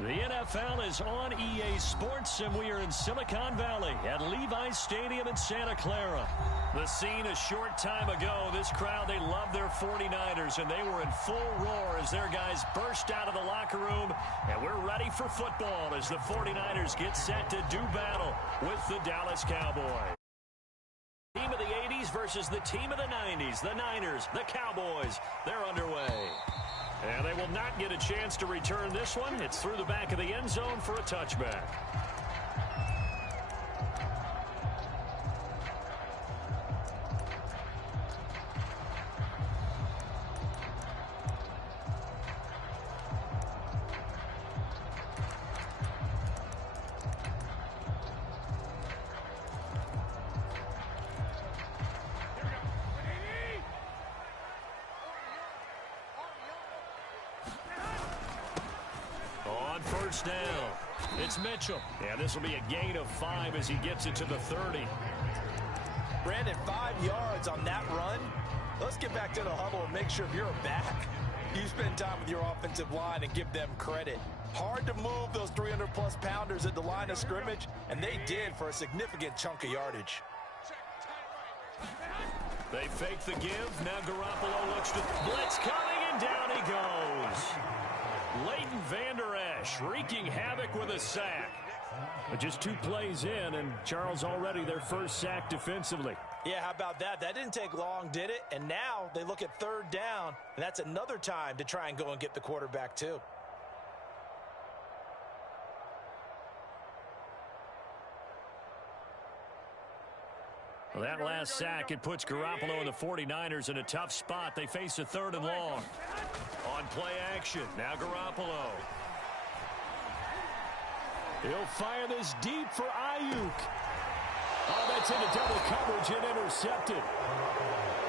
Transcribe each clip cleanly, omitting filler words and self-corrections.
The NFL is on EA Sports, and we are in Silicon Valley at Levi's Stadium in Santa Clara. The scene a short time ago, this crowd, they love their 49ers, and they were in full roar as their guys burst out of the locker room, and we're ready for football as the 49ers get set to do battle with the Dallas Cowboys. Team of the 80s versus the team of the 90s, the Niners, the Cowboys, they're underway. And they will not get a chance to return this one. It's through the back of the end zone for a touchback. First down. It's Mitchell. And this will be a gain of 5 as he gets it to the 30. Brandon, 5 yards on that run. Let's get back to the huddle and make sure if you're a back, you spend time with your offensive line and give them credit. Hard to move those 300-plus pounders at the line of scrimmage, and they did for a significant chunk of yardage. They fake the give. Now Garoppolo looks to blitz coming, and down he goes. Leighton Vander Esch wreaking havoc with a sack. But just 2 plays in, and Charles already their first sack defensively. Yeah, how about that? That didn't take long, did it? And now they look at 3rd down, and that's another time to try and go and get the quarterback too. Well, that last sack, it puts Garoppolo and the 49ers in a tough spot. They face a 3rd and long. On play action, now Garoppolo. He'll fire this deep for Ayuk. Oh, that's into double coverage and intercepted.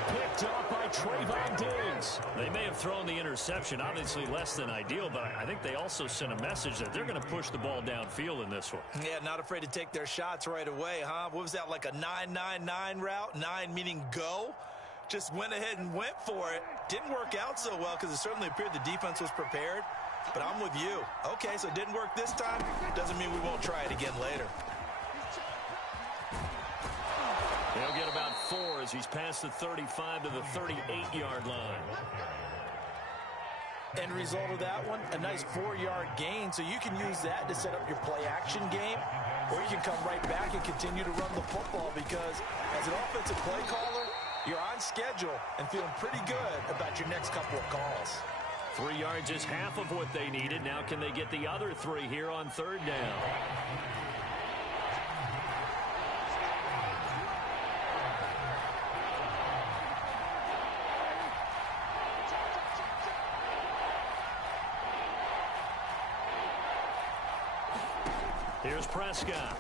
Picked off by Trayvon Diggs. They may have thrown the interception, obviously less than ideal, but I think they also sent a message that they're going to push the ball downfield in this one. Yeah, not afraid to take their shots right away, huh? What was that, like a 9-9-9 route? 9 meaning go? Just went ahead and went for it. Didn't work out so well because it certainly appeared the defense was prepared. But I'm with you. Okay, so it didn't work this time. Doesn't mean we won't try it again later. He'll get about 4 as he's past the 35 to the 38-yard line. End result of that one, a nice 4-yard gain. So you can use that to set up your play-action game, or you can come right back and continue to run the football because as an offensive play caller, you're on schedule and feeling pretty good about your next couple of calls. 3 yards is half of what they needed. Now can they get the other 3 here on 3rd down? Here's Prescott.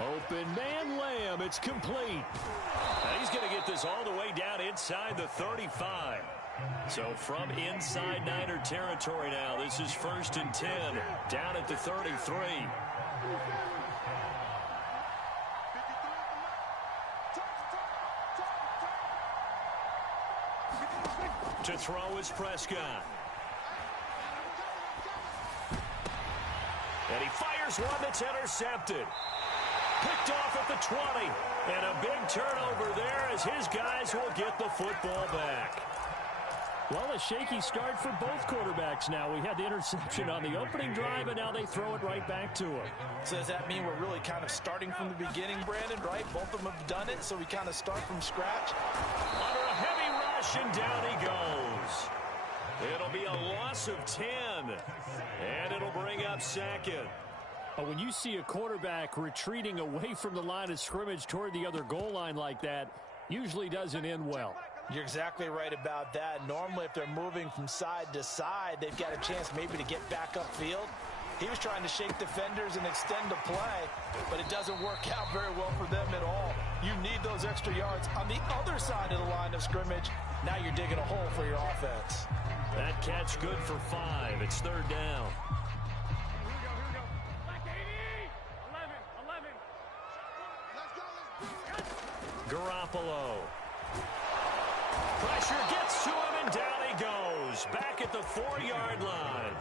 Open man, Lamb. It's complete. Now he's going to get this all the way down inside the 35. So from inside Niner territory now, this is 1st and 10, down at the 33. To throw is Prescott. And he fires one that's intercepted. Picked off at the 20. And a big turnover there as his guys will get the football back. Well, a shaky start for both quarterbacks now. We had the interception on the opening drive, and now they throw it right back to him. So does that mean we're really kind of starting from the beginning, Brandon, right? Both of them have done it, so we kind of start from scratch? Under a heavy rush, and down he goes. It'll be a loss of 10, and it'll bring up 2nd. When you see a quarterback retreating away from the line of scrimmage toward the other goal line like that, usually doesn't end well. You're exactly right about that. Normally, if they're moving from side to side, they've got a chance maybe to get back upfield. He was trying to shake defenders and extend the play, but it doesn't work out very well for them at all. You need those extra yards on the other side of the line of scrimmage. Now you're digging a hole for your offense. That catch good for 5. It's 3rd down. Garoppolo. pressure gets to him, and down he goes. Back at the 4-yard line.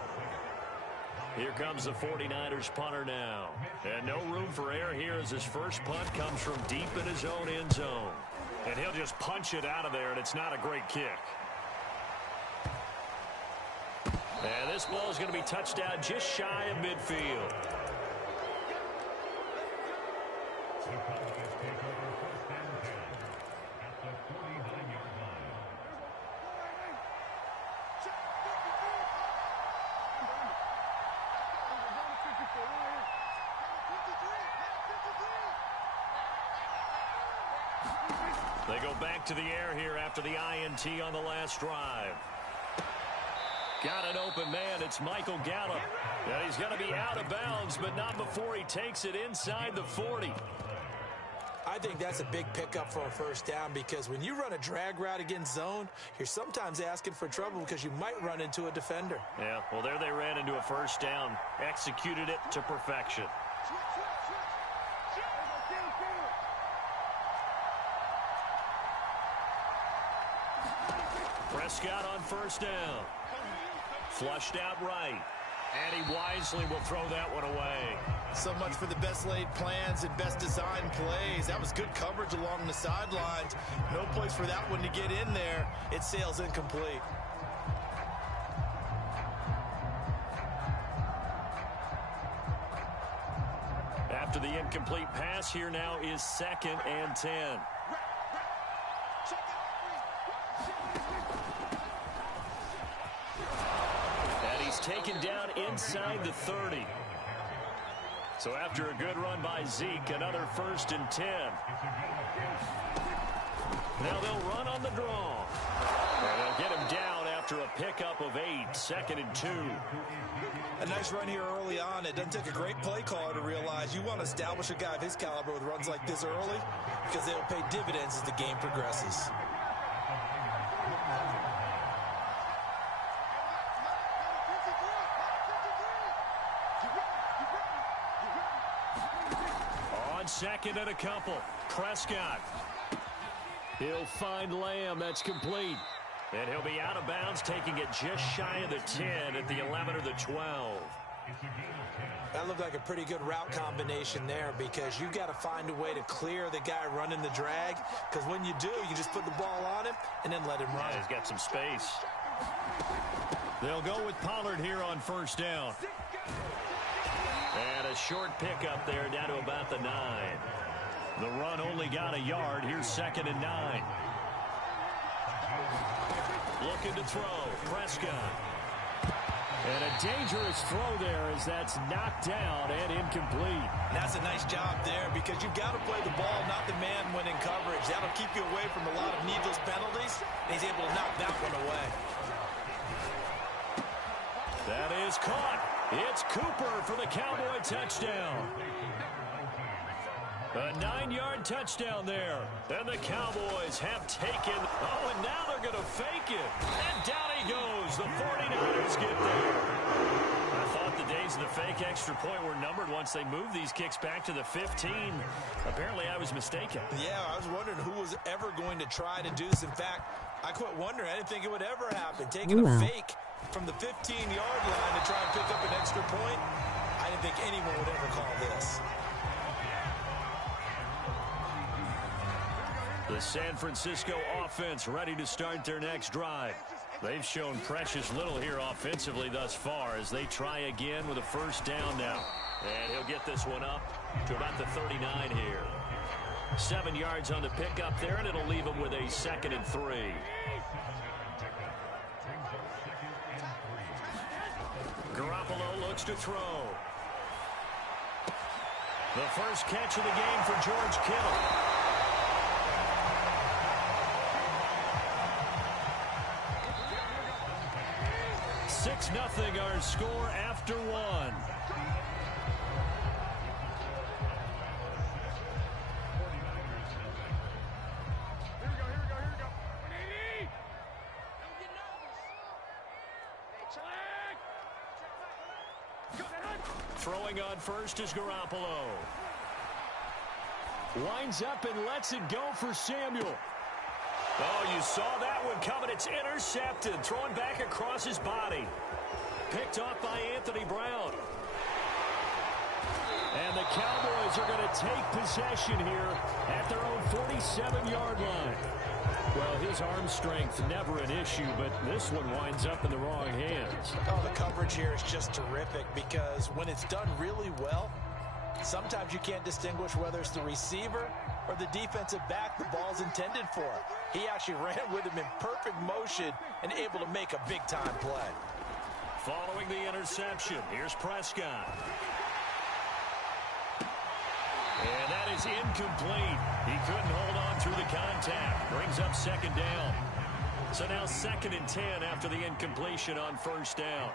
Here comes the 49ers punter now. And no room for error here as his first punt comes from deep in his own end zone. And he'll just punch it out of there, and it's not a great kick. And this ball is going to be touched down just shy of midfield. They go back to the air here after the INT on the last drive. Got an open man. It's Michael Gallup. And he's going to be out of bounds, but not before he takes it inside the 40. I think that's a big pickup for a first down because when you run a drag route against zone, you're sometimes asking for trouble because you might run into a defender. Yeah, well, there they ran into a first down. Executed it to perfection. Prescott on first down. Flushed out right. And he wisely will throw that one away. So much for the best laid plans and best designed plays. That was good coverage along the sidelines. No place for that one to get in there. It sails incomplete. After the incomplete pass, here now is 2nd and 10. Taken down inside the 30. So after a good run by Zeke, another 1st and 10. Now they'll run on the draw. And they'll get him down after a pickup of 8, 2nd and 2. A nice run here early on. It doesn't take a great play caller to realize you want to establish a guy of his caliber with runs like this early because they'll pay dividends as the game progresses. On 2nd and a couple, Prescott. He'll find Lamb. That's complete. And he'll be out of bounds, taking it just shy of the 10 at the 11 or the 12. That looked like a pretty good route combination there because you've got to find a way to clear the guy running the drag because when you do, you just put the ball on him and then let him run. Yeah, he's got some space. They'll go with Pollard here on first down. And a short pickup there down to about the 9. The run only got a yard. Here's 2nd and 9. Looking to throw. Prescott. And a dangerous throw there as that's knocked down and incomplete. And that's a nice job there because you've got to play the ball, not the man when in coverage. That'll keep you away from a lot of needless penalties. And he's able to knock that one away. That is caught. It's Cooper for the Cowboy touchdown. A 9-yard touchdown there. And the Cowboys have taken. Oh, and now they're going to fake it. And down he goes. The 49ers get there. I thought the days of the fake extra point were numbered once they moved these kicks back to the 15. Apparently, I was mistaken. Yeah, I was wondering who was ever going to try to do this. In fact, I quit wondering. I didn't think it would ever happen. Taking a fake from the 15-yard line to try and pick up an extra point, I didn't think anyone would ever call this. The San Francisco offense ready to start their next drive. They've shown precious little here offensively thus far as they try again with a first down now. And he'll get this one up to about the 39 here. 7 yards on the pickup there, and it'll leave him with a 2nd and 3. Garoppolo looks to throw. The first catch of the game for George Kittle. Nothing our score after 1. Throwing on first is Garoppolo. Winds up and lets it go for Samuel. Oh, you saw that one coming. It's intercepted. Thrown back across his body. Picked off by Anthony Brown. And the Cowboys are going to take possession here at their own 47-yard line. Well, his arm strength never an issue, but this one winds up in the wrong hands. Oh, the coverage here is just terrific because when it's done really well, sometimes you can't distinguish whether it's the receiver or the defensive back the ball's intended for. He actually ran with him in perfect motion and able to make a big-time play. Following the interception, here's Prescott. And that is incomplete. He couldn't hold on through the contact. Brings up second down. So now 2nd and 10 after the incompletion on first down.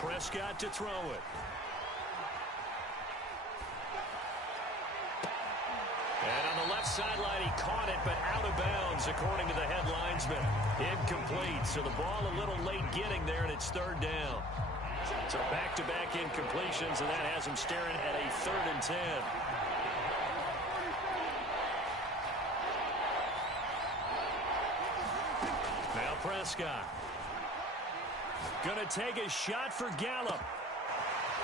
Prescott to throw it. And on the left sideline, he caught it, but out of bounds, according to the head linesman. Incomplete, so the ball a little late getting there, and it's 3rd down. So back-to-back incompletions, and that has him staring at a 3rd and 10. Now Prescott. Going to take a shot for Gallup.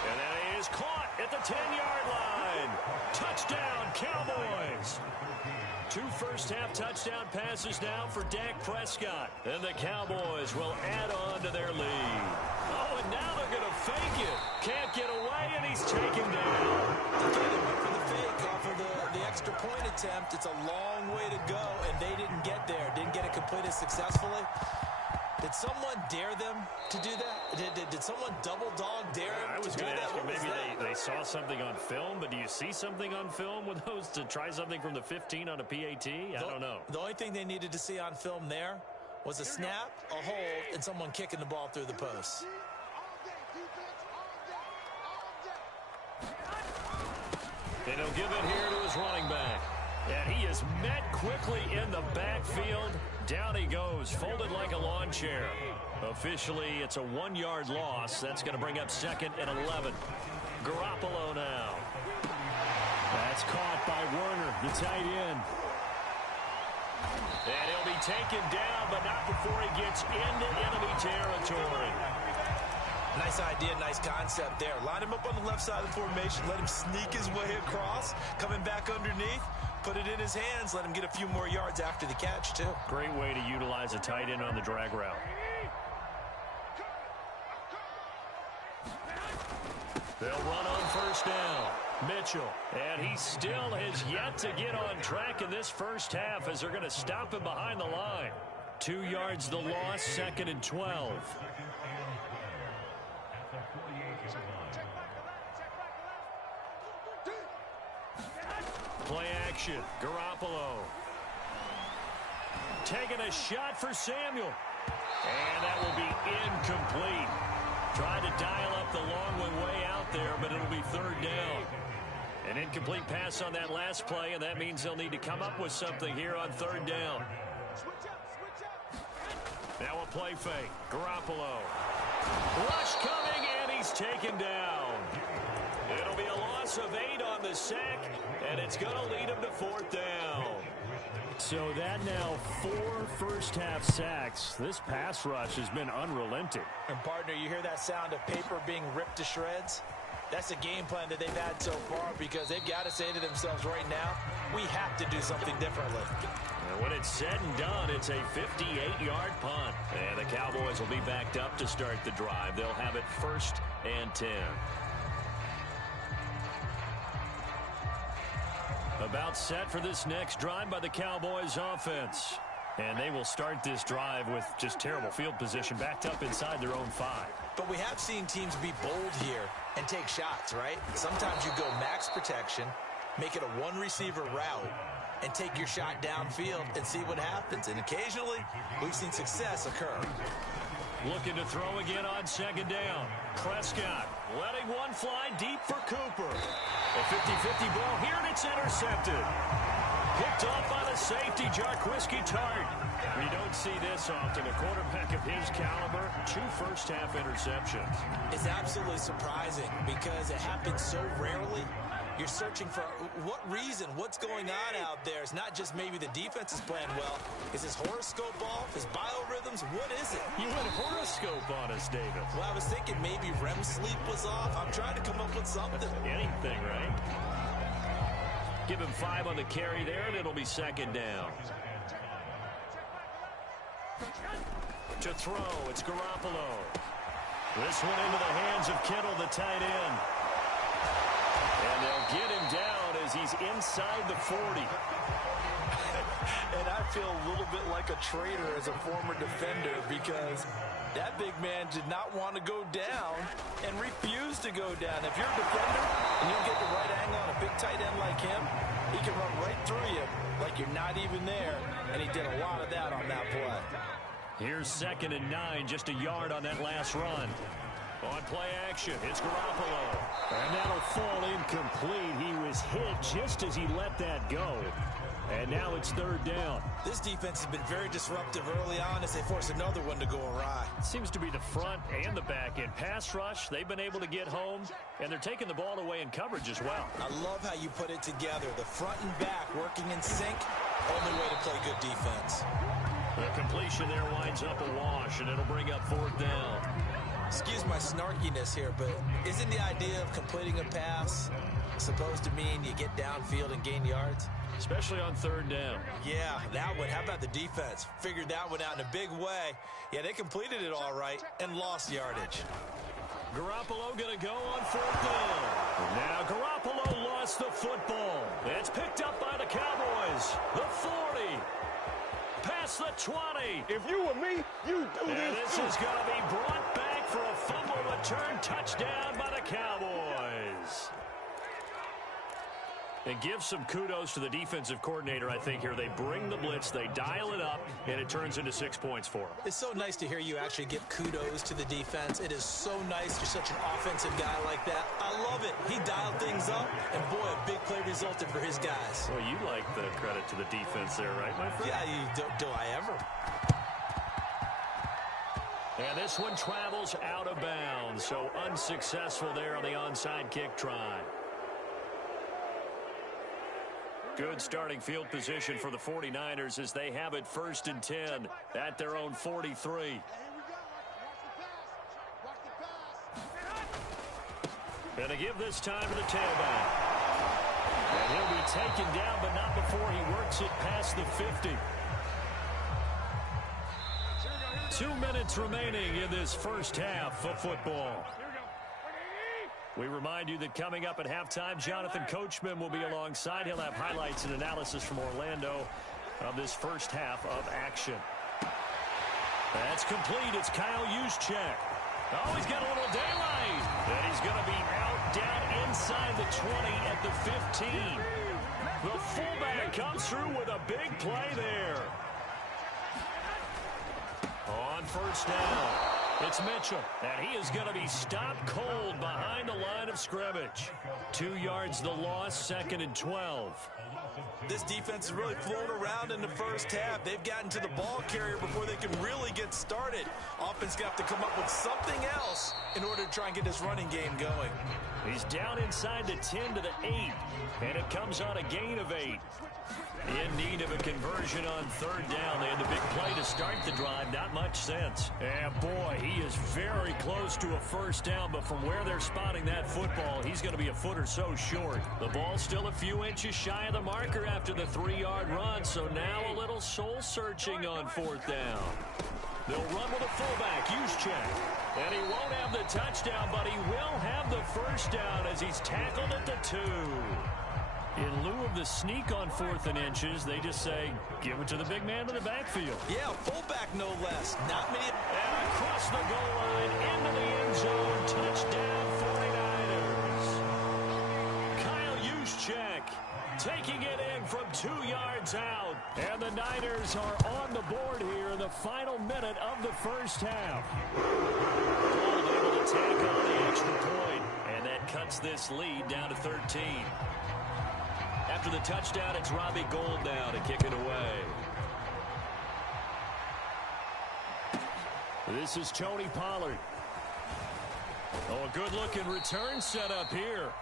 And that is caught at the 10-yard line. Touchdown, Cowboys. 2 first-half touchdown passes now for Dak Prescott. And the Cowboys will add on to their lead. Oh, and now they're going to fake it. Can't get away, and he's taken down. Again, they went for the fake off of the extra point attempt. It's a long way to go, and they didn't get there. Didn't get it completed successfully. Did someone dare them to do that? Did someone double dog dare them? I was going to ask you, maybe they saw something on film, but do you see something on film with those to try something from the 15 on a PAT? I don't know. The only thing they needed to see on film there was a snap, a hold, and someone kicking the ball through the post. And he'll give it here to his running back. And he is met quickly in the backfield. Down he goes, folded like a lawn chair. Officially, it's a 1-yard loss. That's going to bring up 2nd and 11. Garoppolo now. That's caught by Werner, the tight end. And he'll be taken down, but not before he gets into enemy territory. Nice idea, nice concept there. Line him up on the left side of the formation. Let him sneak his way across. Coming back underneath. Put it in his hands. Let him get a few more yards after the catch, too. Great way to utilize a tight end on the drag route. They'll run on first down. Mitchell. And he still has yet to get on track in this first half as they're going to stop him behind the line. 2 yards the loss, 2nd and 12. Play action. Garoppolo. Taking a shot for Samuel. And that will be incomplete. Tried to dial up the long one way out there, but it'll be 3rd down. An incomplete pass on that last play, and that means they'll need to come up with something here on 3rd down. Now a play fake. Garoppolo. Rush coming, and he's taken down. It'll be a loss of 8 on the sack, and it's going to lead him to 4th down. So that now 4 first-half sacks. This pass rush has been unrelenting. And, partner, you hear that sound of paper being ripped to shreds? That's a game plan that they've had so far because they've got to say to themselves right now, we have to do something differently. And when it's said and done, it's a 58-yard punt. And the Cowboys will be backed up to start the drive. They'll have it 1st and 10. About set for this next drive by the Cowboys offense. And they will start this drive with just terrible field position backed up inside their own 5. But we have seen teams be bold here and take shots, right? Sometimes you go max protection, make it a 1-receiver route, and take your shot downfield and see what happens. And occasionally, we've seen success occur. Looking to throw again on 2nd down. Prescott letting one fly deep for Cooper. A 50-50 ball here, and it's intercepted. Picked off by the safety, Jarquiski Tart. We don't see this often. A quarterback of his caliber, 2 first-half interceptions. It's absolutely surprising because it happens so rarely. You're searching for what reason, what's going on out there. It's not just maybe the defense is playing well. Is his horoscope off? His biorhythms? What is it? You went horoscope on us, David. Well, I was thinking maybe REM sleep was off. I'm trying to come up with something. Anything, right? Give him 5 on the carry there, and it'll be second down. To throw, it's Garoppolo. This one into the hands of Kittle, the tight end. And they'll get him down as he's inside the 40. And I feel a little bit like a traitor as a former defender because that big man did not want to go down and refused to go down. If you're a defender and you get the right angle on a big tight end like him, he can run right through you like you're not even there. And he did a lot of that on that play. Here's 2nd and 9, just a yard on that last run. On play action, it's Garoppolo. And that'll fall incomplete. He was hit just as he let that go. And now it's 3rd down. This defense has been very disruptive early on as they force another one to go awry. Seems to be the front and the back end. Pass rush, they've been able to get home, and they're taking the ball away in coverage as well. I love how you put it together. The front and back working in sync. Only way to play good defense. The completion there winds up a wash, and it'll bring up 4th down. Excuse my snarkiness here, but isn't the idea of completing a pass supposed to mean you get downfield and gain yards? Especially on 3rd down. Yeah, that one. How about the defense? Figured that one out in a big way. Yeah, they completed it all right and lost yardage. Garoppolo going to go on 4th down. Now Garoppolo lost the football. It's picked up by the Cowboys. The 40. Past the 20. If you were me, you do and this. This is going to be brought back for a fumble return touchdown by the Cowboys. And give some kudos to the defensive coordinator, I think, here. They bring the blitz, they dial it up, and it turns into 6 points for them. It's so nice to hear you actually give kudos to the defense. It is so nice. You're such an offensive guy like that. I love it. He dialed things up, and boy, a big play resulted for his guys. Well, you like the credit to the defense there, right, my friend? Yeah, do I ever? And this one travels out of bounds, so unsuccessful there on the onside kick try. Good starting field position for the 49ers as they have it 1st and 10 at their own 43. And to give this time to the tailback. And he'll be taken down, but not before he works it past the 50. 2 minutes remaining in this first half of football. We remind you that coming up at halftime, Jonathan Coachman will be alongside. He'll have highlights and analysis from Orlando of this first half of action. That's complete. It's Kyle Juszczyk. Oh, he's got a little daylight. And he's going to be out down inside the 20 at the 15. The fullback comes through with a big play there. On 1st down. It's Mitchell, and he is going to be stopped cold behind the line of scrimmage. 2 yards the loss, 2nd and 12. This defense is really flown around in the first half. They've gotten to the ball carrier before they can really get started. Offense going to have to come up with something else in order to try and get this running game going. He's down inside the 10 to the 8, and it comes on a gain of 8. In need of a conversion on 3rd down. They had the big play to start the drive. Not much sense. And boy, he is very close to a 1st down, but from where they're spotting that football, he's going to be a foot or so short. The ball's still a few inches shy of the marker after the 3-yard run, so now a little soul-searching on 4th down. They'll run with a fullback, Juszczyk. And he won't have the touchdown, but he will have the 1st down as he's tackled at the 2. In lieu of the sneak on 4th and inches, they just say, give it to the big man in the backfield. Yeah, fullback no less. Not many. And across the goal line, into the end zone, touchdown 49ers. Kyle Juszczyk taking it in from 2 yards out. And the Niners are on the board here in the final minute of the first half. Gold able to tack on the extra point, and that cuts this lead down to 13. After the touchdown, it's Robbie Gould now to kick it away. This is Tony Pollard. Oh, a good-looking return set up here.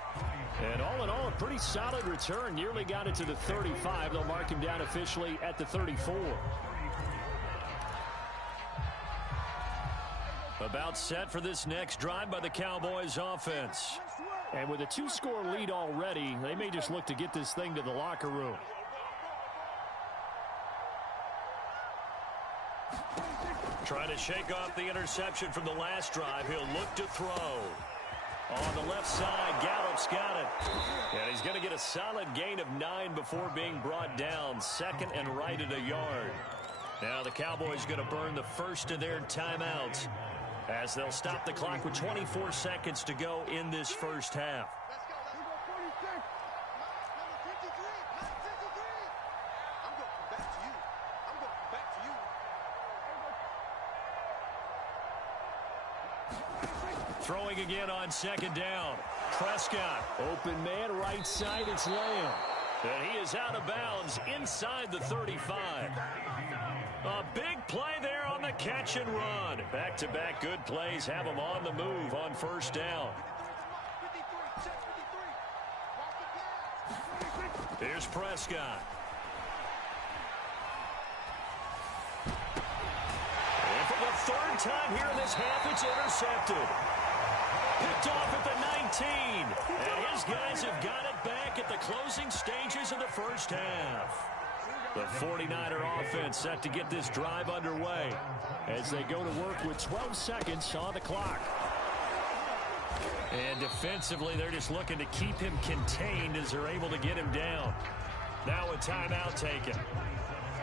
And all in all, a pretty solid return. Nearly got it to the 35. They'll mark him down officially at the 34. About set for this next drive by the Cowboys offense. And with a 2-score lead already, they may just look to get this thing to the locker room. Trying to shake off the interception from the last drive. He'll look to throw. On the left side, Gallup's got it. And he's going to get a solid gain of 9 before being brought down. Second and right at a yard. Now the Cowboys going to burn the first of their timeouts as they'll stop the clock with 24 seconds to go in this first half. Throwing again on second down. Prescott, open man, right side, it's Lamb. And he is out of bounds inside the 35. A big play there on the catch and run. Back-to-back good plays have him on the move on first down. Here's Prescott. And for the third time here in this half, it's intercepted. Picked off at the 19. And his guys have got it back at the closing stages of the first half. The 49er offense set to get this drive underway as they go to work with 12 seconds on the clock. And defensively, they're just looking to keep him contained as they're able to get him down. Now a timeout taken.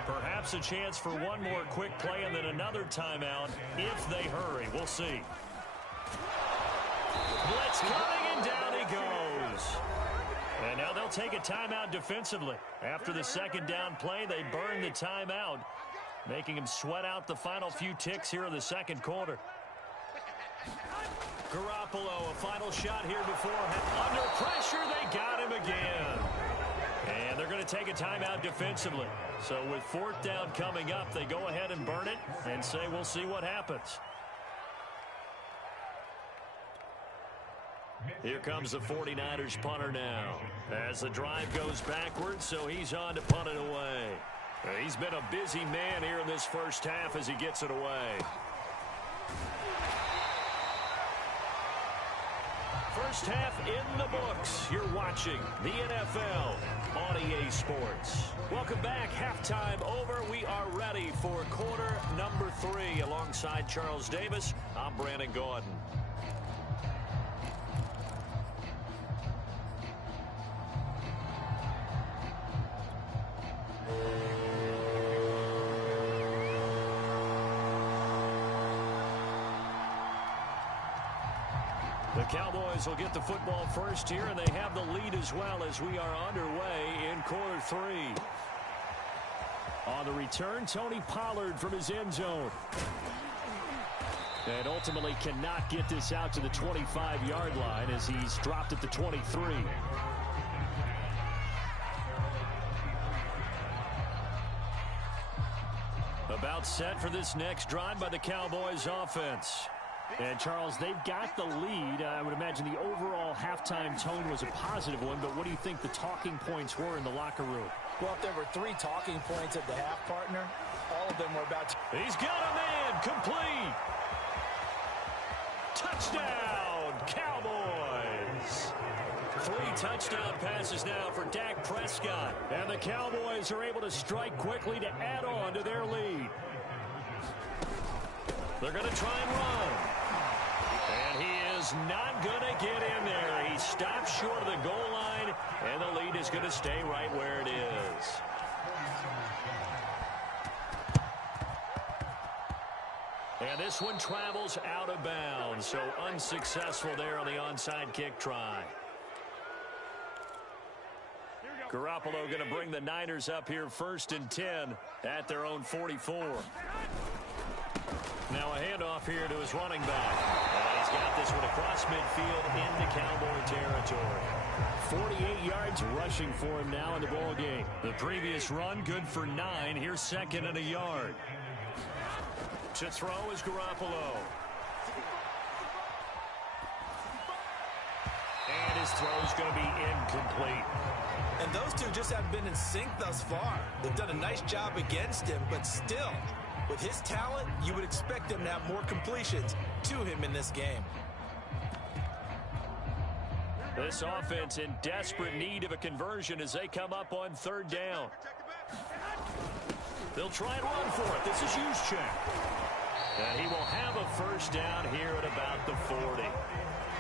Perhaps a chance for one more quick play and then another timeout if they hurry. We'll see. Blitz coming, and down he goes. And now they'll take a timeout defensively. After the second down play, they burn the timeout, making him sweat out the final few ticks here in the second quarter. Garoppolo, a final shot here before. Under pressure, they got him again. And they're going to take a timeout defensively. So with fourth down coming up, they go ahead and burn it and say we'll see what happens. Here comes the 49ers punter now as the drive goes backwards, so he's on to punt it away. He's been a busy man here in this first half as he gets it away. First half in the books. You're watching the NFL on EA Sports. Welcome back. Halftime over. We are ready for quarter number 3. Alongside Charles Davis, I'm Brandon Gordon. The Cowboys will get the football first here, and they have the lead as well as we are underway in quarter 3. On the return, Tony Pollard from his end zone. And ultimately cannot get this out to the 25-yard line as he's dropped at the 23. About set for this next drive by the Cowboys offense. And, Charles, they've got the lead. I would imagine the overall halftime tone was a positive one, but what do you think the talking points were in the locker room? Well, if there were 3 talking points at the half, partner, all of them were about... He's got a man, complete. Touchdown, Cowboys. 3 touchdown passes now for Dak Prescott. And the Cowboys are able to strike quickly to add on to their lead. They're going to try and run. And he is not going to get in there. He stops short of the goal line, and the lead is going to stay right where it is. And this one travels out of bounds, so unsuccessful there on the onside kick try. Garoppolo going to bring the Niners up here 1st and 10 at their own 44. Now a handoff here to his running back. And he's got this one across midfield into Cowboy territory. 48 yards rushing for him now in the ball game. The previous run good for 9. Here's 2nd and a yard. To throw is Garoppolo. And this throw is going to be incomplete. And those two just haven't been in sync thus far. They've done a nice job against him, but still, with his talent, you would expect him to have more completions to him in this game. This offense in desperate need of a conversion as they come up on third down. They'll try and run for it. This is Juszczyk. And he will have a first down here at about the 40.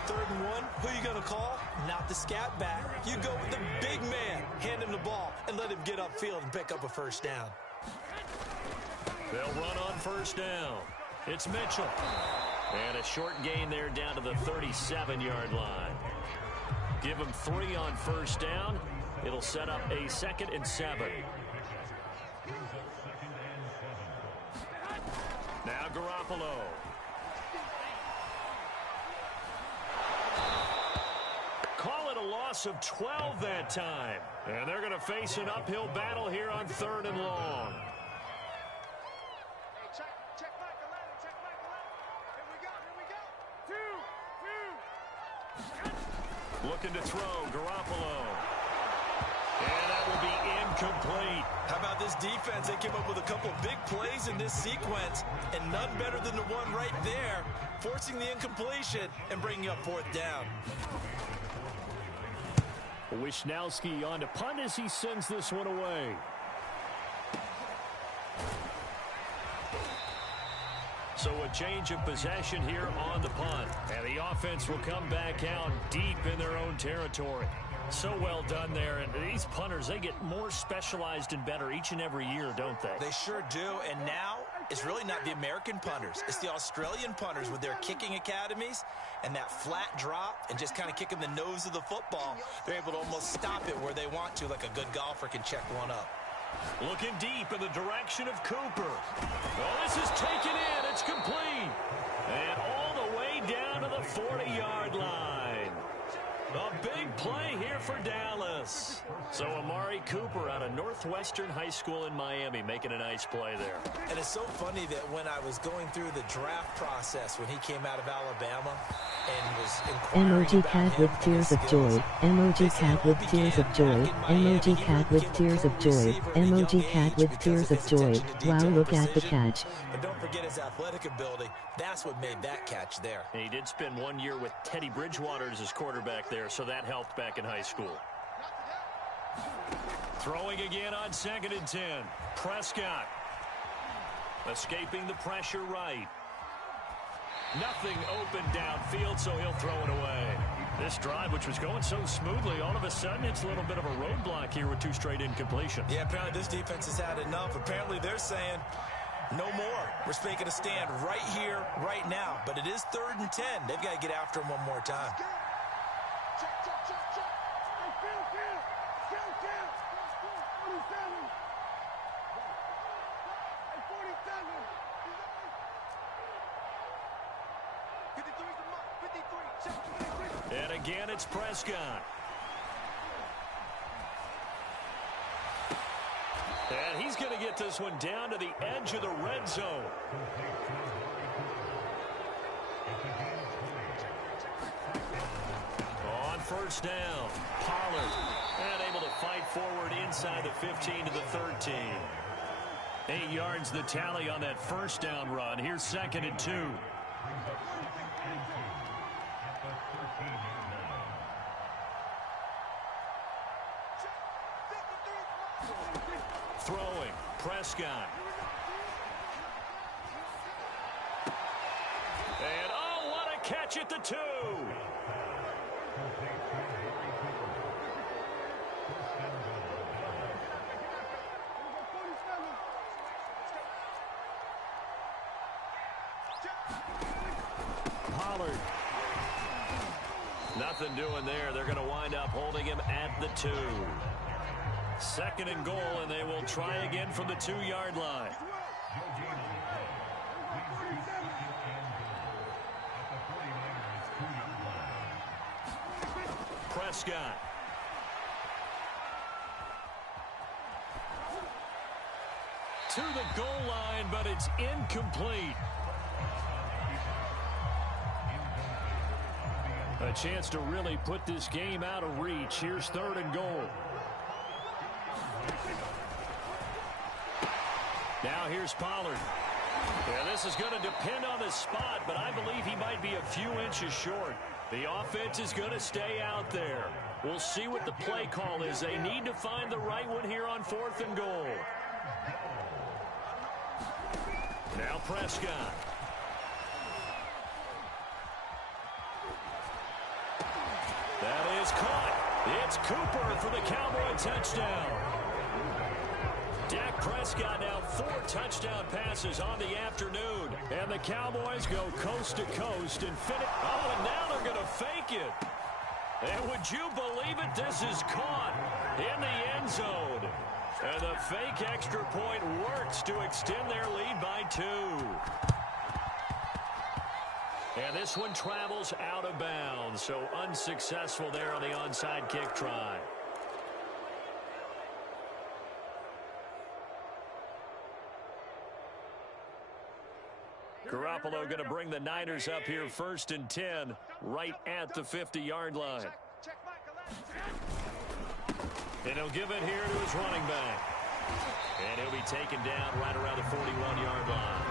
3rd and 1, who are you going to call? Not the scat back. You go with the big man. Hand him the ball and let him get upfield and pick up a first down. They'll run on first down. It's Mitchell. And a short gain there down to the 37-yard line. Give him 3 on first down. It'll set up a 2nd and 7. Now Garoppolo. Call it a loss of 12 that time. And they're going to face an uphill battle here on 3rd and long. Looking to throw, Garoppolo. And that will be incomplete. How about this defense? They came up with a couple of big plays in this sequence, and none better than the one right there, forcing the incompletion and bringing up 4th down. Wisnowski on to punt as he sends this one away. So a change of possession here on the punt. And the offense will come back out deep in their own territory. So well done there. And these punters, they get more specialized and better each and every year, don't they? They sure do. And now it's really not the American punters. It's the Australian punters with their kicking academies and that flat drop and just kind of kicking the nose of the football. They're able to almost stop it where they want to, like a good golfer can check one up. Looking deep in the direction of Cooper. Well, this is taken in. It's complete. And all the way down to the 40-yard line. A big play here for Dallas. So Amari Cooper out of Northwestern High School in Miami making a nice play there. And it's so funny that when I was going through the draft process when he came out of Alabama and was inquiring Emoji cat with tears of joy. Emoji cat with tears of joy. Emoji cat with tears of joy. Emoji cat with tears of joy. Wow, look at the catch. But don't forget his athletic ability. That's what made that catch there. And he did spend 1 year with Teddy Bridgewater as his quarterback there, so that helped back in high school. Throwing again on 2nd and 10. Prescott. Escaping the pressure right. Nothing open downfield, so he'll throw it away. This drive, which was going so smoothly, all of a sudden it's a little bit of a roadblock here with 2 straight incompletions. Yeah, apparently this defense has had enough. Apparently they're saying, no more. We're making a stand right here, right now. But it is 3rd and 10. They've got to get after him one more time. And again, it's Prescott. And he's going to get this one down to the edge of the red zone. On first down, Pollard. And able to fight forward inside the 15 to the 13. 8 yards the tally on that first down run. Here's 2nd and 2. Throwing, Prescott. And oh, what a catch at the 2. Pollard. Nothing doing there. They're going to wind up holding him at the 2. 2nd and goal, and they will try again from the 2-yard line. Prescott. To the goal line, but it's incomplete. A chance to really put this game out of reach. Here's 3rd and goal. Now here's Pollard. Yeah, this is going to depend on the spot, but I believe he might be a few inches short. The offense is going to stay out there. We'll see what the play call is. They need to find the right one here on 4th and goal. Now Prescott. That is caught. It's Cooper for the Cowboy touchdown. Dak Prescott now 4 touchdown passes on the afternoon. And the Cowboys go coast to coast and finish. Oh, and now they're going to fake it. And would you believe it? This is caught in the end zone. And the fake extra point works to extend their lead by 2. And this one travels out of bounds. So unsuccessful there on the onside kick try. Garoppolo going to bring the Niners up here 1st and 10 right at the 50-yard line. And he'll give it here to his running back. And he'll be taken down right around the 41-yard line.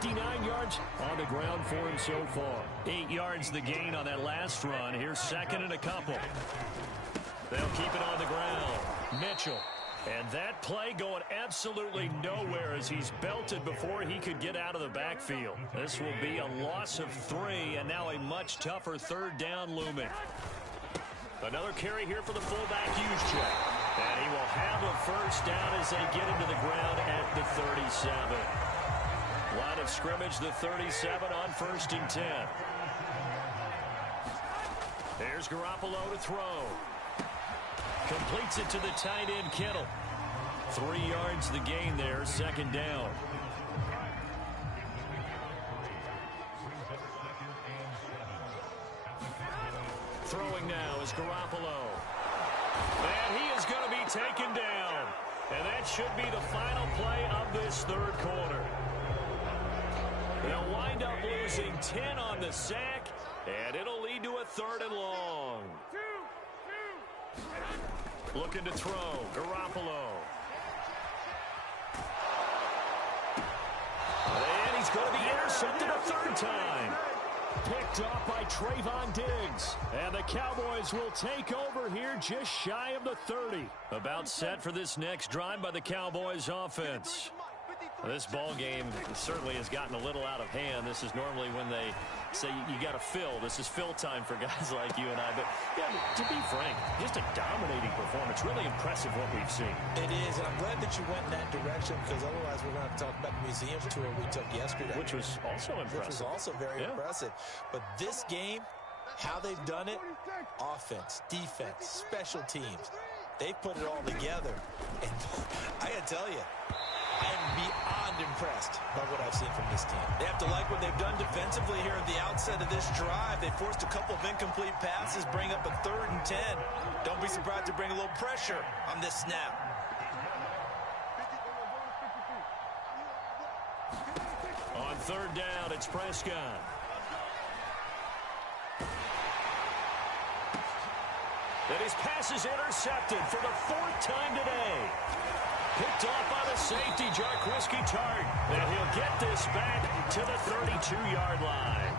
59 yards on the ground for him so far. 8 yards the gain on that last run. Here's 2nd and a couple. They'll keep it on the ground. Mitchell. And that play going absolutely nowhere as he's belted before he could get out of the backfield. This will be a loss of 3 and now a much tougher 3rd down looming. Another carry here for the fullback Juszczyk. And he will have a 1st down as they get into the ground at the 37. Line of scrimmage, the 37 on 1st and 10. There's Garoppolo to throw. Completes it to the tight end, Kittle. 3 yards the gain there, 2nd down. Throwing now is Garoppolo. And he is going to be taken down. And that should be the final play of this 3rd quarter. They'll wind up losing 10 on the sack, and it'll lead to a 3rd and long. Looking to throw, Garoppolo. And he's going to be intercepted a 3rd time. Picked off by Trayvon Diggs. And the Cowboys will take over here just shy of the 30. About set for this next drive by the Cowboys offense. This ball game certainly has gotten a little out of hand. This is normally when they say you got to fill. This is fill time for guys like you and I. But yeah, to be frank, just a dominating performance. Really impressive what we've seen. It is, and I'm glad that you went in that direction because otherwise we're going to talk about the museums tour we took yesterday. Which was also impressive. Which was also very impressive. But this game, how they've done it, offense, defense, special teams, they've put it all together. And I got to tell you, I am beyond impressed by what I've seen from this team. They have to like what they've done defensively here at the outset of this drive. They forced a couple of incomplete passes, bring up a 3rd and 10. Don't be surprised to bring a little pressure on this snap. On 3rd down, it's Prescott. And his pass is intercepted for the 4th time today. Picked off by the safety, Jarquiski Tart. And he'll get this back to the 32-yard line.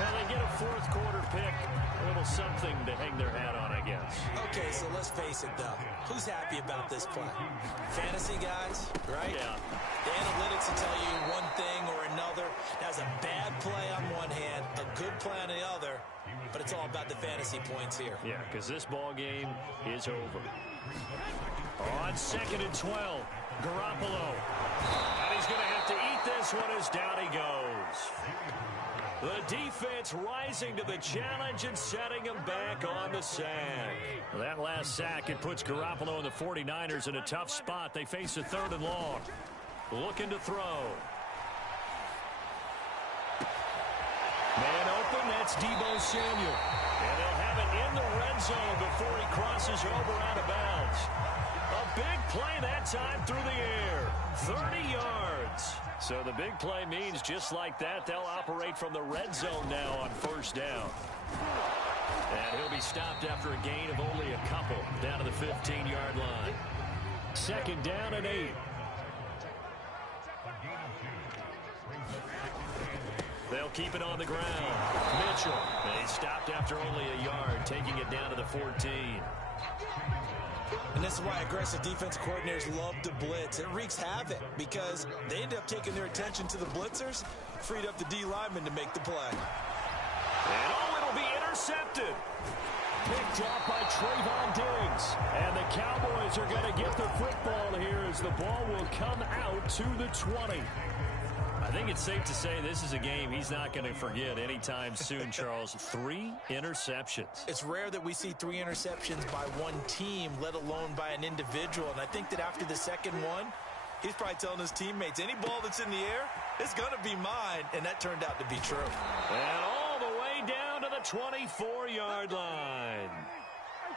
And they get a 4th quarter pick. A little something to hang their hat on, I guess. Okay, so let's face it, though. Who's happy about this play? Fantasy guys, right? Yeah. The analytics will tell you one thing or another. That's a bad play on one hand, a good play on the other. But it's all about the fantasy points here. Yeah, because this ball game is over. On 2nd and 12, Garoppolo. And he's going to have to eat this one as down he goes. The defense rising to the challenge and setting him back on the sack. That last sack, it puts Garoppolo and the 49ers in a tough spot. They face a 3rd and long. Looking to throw. Man open, That's Deebo Samuel. And they'll have it in the red zone before he crosses over out of bounds. A big play that time through the air. 30 yards. So the big play means just like that, they'll operate from the red zone now on first down. And he'll be stopped after a gain of only a couple down to the 15-yard line. Second down and 8. They'll keep it on the ground. Mitchell. And he's stopped after only a yard, taking it down to the 14. And this is why aggressive defense coordinators love to blitz. It wreaks havoc because they end up taking their attention to the blitzers, freed up the D lineman to make the play. And it'll be intercepted. Picked up by Trayvon Diggs. And the Cowboys are going to get the football here as the ball will come out to the 20. I think it's safe to say this is a game he's not going to forget anytime soon, Charles. 3 interceptions. It's rare that we see 3 interceptions by one team, let alone by an individual. And I think that after the second one, he's probably telling his teammates, any ball that's in the air, it's going to be mine. And that turned out to be true. And all the way down to the 24-yard line.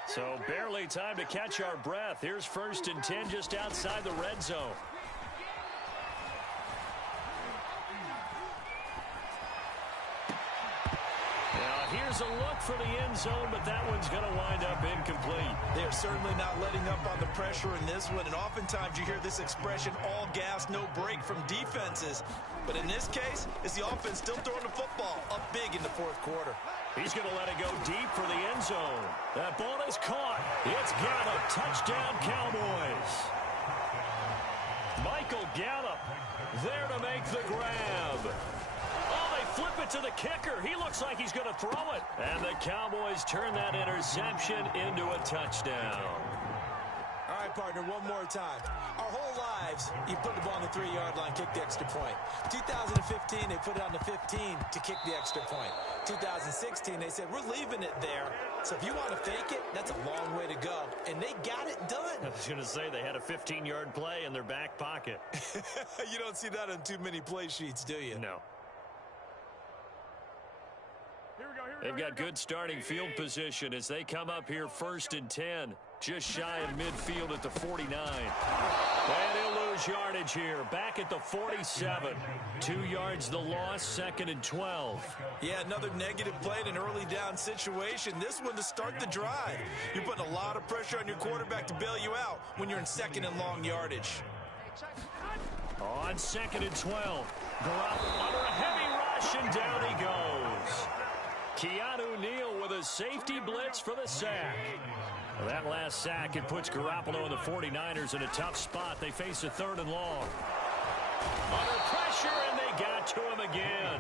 So barely time to catch our breath. Here's 1st and 10 just outside the red zone. Here's a look for the end zone, but that one's going to wind up incomplete. They're certainly not letting up on the pressure in this one, and oftentimes you hear this expression, all gas, no break from defenses. But in this case, it's the offense still throwing the football up big in the 4th quarter. He's going to let it go deep for the end zone. That ball is caught. It's Gallup. Touchdown, Cowboys. Michael Gallup there to make the grab. Flip it to the kicker. He looks like he's going to throw it. And the Cowboys turn that interception into a touchdown. All right, partner, one more time. Our whole lives, you put the ball on the 3-yard line, kick the extra point. 2015, they put it on the 15 to kick the extra point. 2016, they said, we're leaving it there. So if you want to fake it, that's a long way to go. And they got it done. I was going to say they had a 15-yard play in their back pocket. You don't see that on too many play sheets, do you? No. They've got good starting field position as they come up here 1st and 10. Just shy of midfield at the 49. And he'll lose yardage here. Back at the 47. 2 yards the loss, 2nd and 12. Yeah, another negative play in an early down situation. This one to start the drive. You're putting a lot of pressure on your quarterback to bail you out when you're in 2nd and long yardage. On 2nd and 12. Garoppolo under a heavy rush, and down he goes. Keanu Neal with a safety blitz for the sack. Well, that last sack, it puts Garoppolo and the 49ers in a tough spot. They face a 3rd and long. Under pressure, and they got to him again.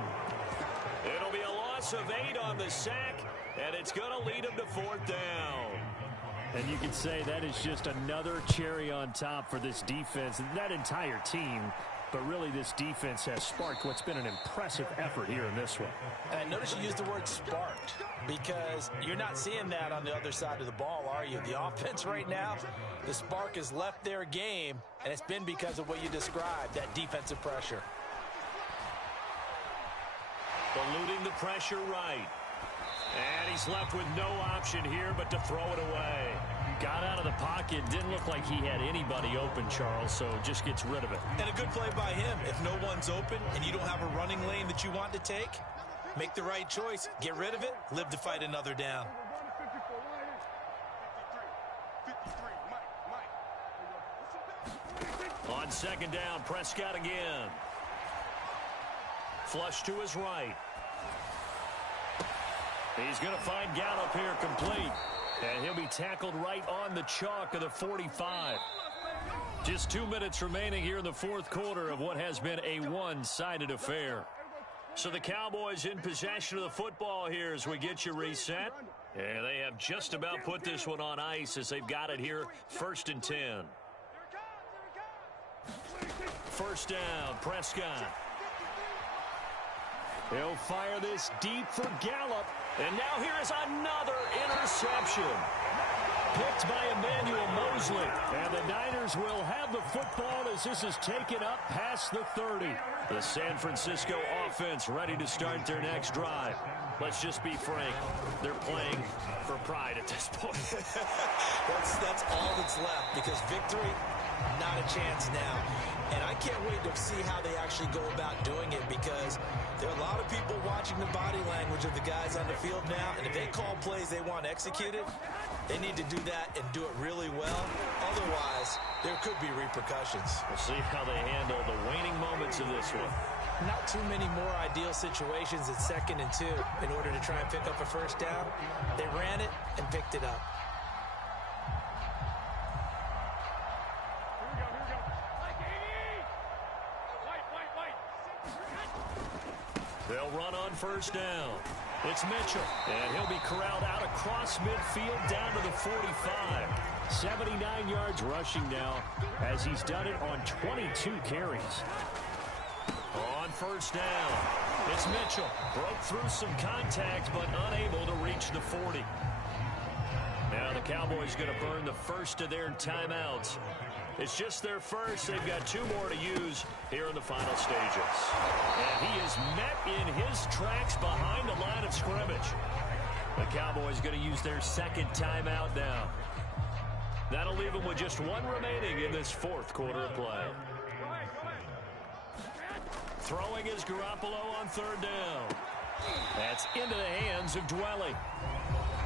It'll be a loss of 8 on the sack, and it's going to lead him to 4th down. And you can say that is just another cherry on top for this defense and that entire team. But really, this defense has sparked what's been an impressive effort here in this one. And notice you used the word sparked because you're not seeing that on the other side of the ball, are you? The offense right now, the spark has left their game, and it's been because of what you described, that defensive pressure. Eluding the pressure right. And he's left with no option here but to throw it away. Got out of the pocket. Didn't look like he had anybody open, Charles, so just gets rid of it. And a good play by him. If no one's open and you don't have a running lane that you want to take, make the right choice. Get rid of it. Live to fight another down. On 2nd down, Prescott again. Flush to his right. He's going to find Gallup here complete. And he'll be tackled right on the chalk of the 45. Just 2 minutes remaining here in the 4th quarter of what has been a one-sided affair. So the Cowboys in possession of the football here as we get you reset. And they have just about put this one on ice as they've got it here 1st and 10. 1st down, Prescott. He'll fire this deep for Gallup. And now here is another interception. Picked by Emmanuel Mosley. And the Niners will have the football as this is taken up past the 30. The San Francisco offense ready to start their next drive. Let's just be frank. They're playing for pride at this point. that's all that's left, because victory, not a chance now. And I can't wait to see how they actually go about doing it, because there are a lot of people watching the body language of the guys on the field now, and if they call plays they want executed, they need to do that and do it really well. Otherwise, there could be repercussions. We'll see how they handle the waning moments of this one. Not too many more ideal situations at 2nd and 2 in order to try and pick up a first down. They ran it and picked it up. They'll run on first down. It's Mitchell, and he'll be corralled out across midfield down to the 45. 79 yards rushing now, as he's done it on 22 carries. On first down, it's Mitchell. Broke through some contact, but unable to reach the 40. Now the Cowboys going to burn the first of their timeouts. It's just their first. They've got 2 more to use here in the final stages. And he is met in his tracks behind the line of scrimmage. The Cowboys going to use their 2nd timeout now. That'll leave them with just 1 remaining in this 4th quarter of play. Throwing is Garoppolo on 3rd down. That's into the hands of Dwelly.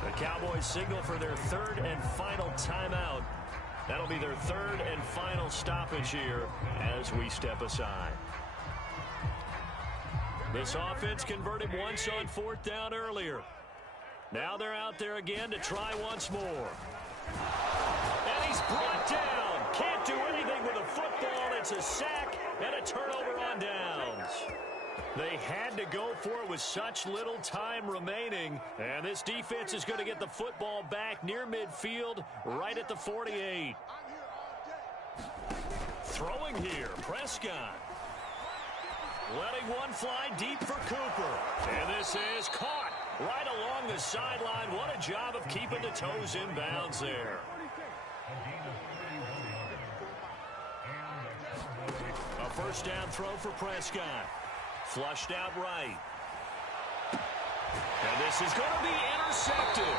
The Cowboys signal for their 3rd and final timeout. That'll be their 3rd and final stoppage here as we step aside. This offense converted once on 4th down earlier. Now they're out there again to try once more. And he's brought down. Can't do anything with the football. It's a sack and a turnover on downs. They had to go for it with such little time remaining. And this defense is going to get the football back near midfield, right at the 48. Throwing here, Prescott. Letting one fly deep for Cooper. And this is caught right along the sideline. What a job of keeping the toes in bounds there. A first down throw for Prescott. Flushed out right. And this is going to be intercepted.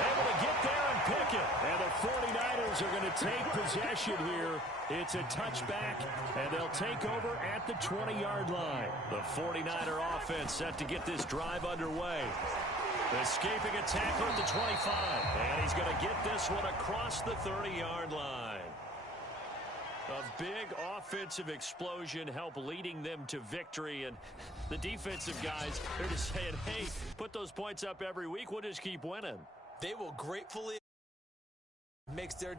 Able to get there and pick it. And the 49ers are going to take possession here. It's a touchback, and they'll take over at the 20-yard line. The 49er offense set to get this drive underway. Escaping a tackle at the 25. And he's going to get this one across the 30-yard line. A big offensive explosion helped leading them to victory. And the defensive guys, they're just saying, hey, put those points up every week. We'll just keep winning. They will gratefully makes their